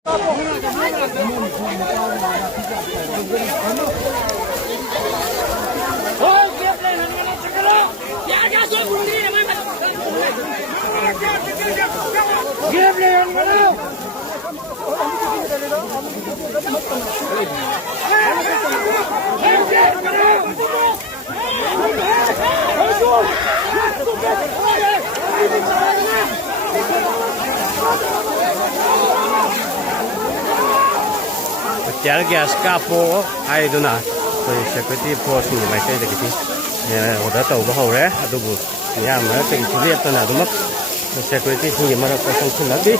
Tiar gas kapo ai duna tôi security force ni mai kai de kiti oda tau ba hore adubu ya ma peng chili to na duma security ni mara ko sang khula di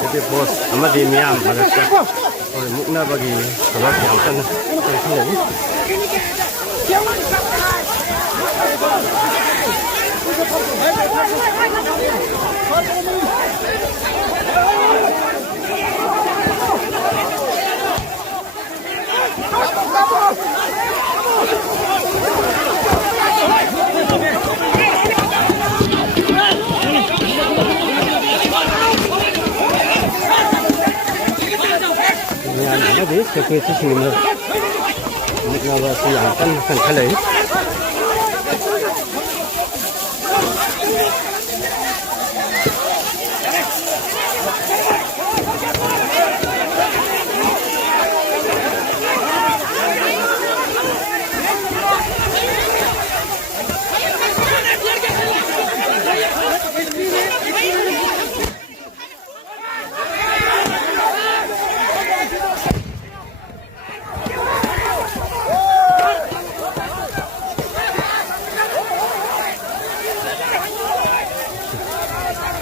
jadi bos ama di miam mereka oleh mukna bagi kalau yang kan terkini jadi security sini nak ngawas yang kan kali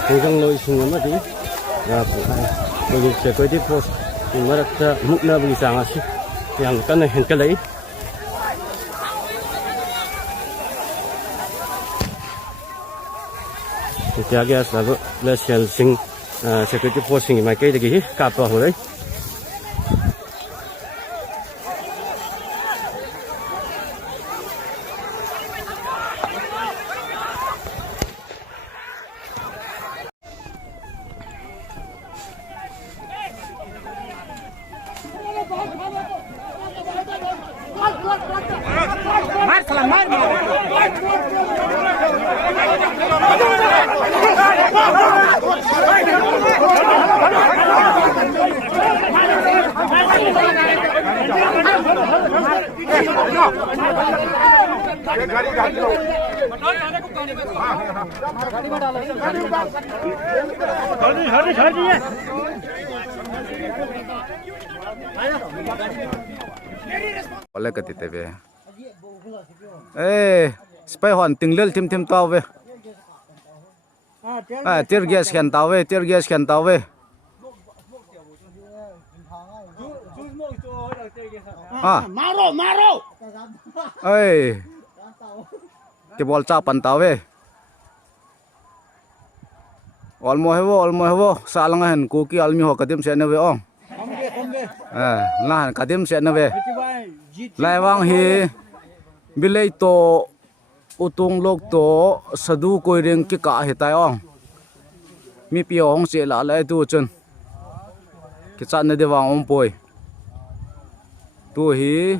hinggang loi sungai mati ya bagi security force mereka mukna bagi sangat sih yang kan hengkel lagi tiada selalu lesel sing security force sing mai kai lagi kapal boleh Mar salam mar. Oleh ketika be, supaya hon tinggal tim tahu be, tear gas kan tahu be, Maro, kebol capan tahu be, almoh salangan kuki almi ho kadim saya nabe ong, nah kadim saya nabe. Laiwang hi bilai to utung lok to sadu koi ring ki ka he tai ong mi pi ong se la lai tu chun ki chan na de wang ong poi tu hi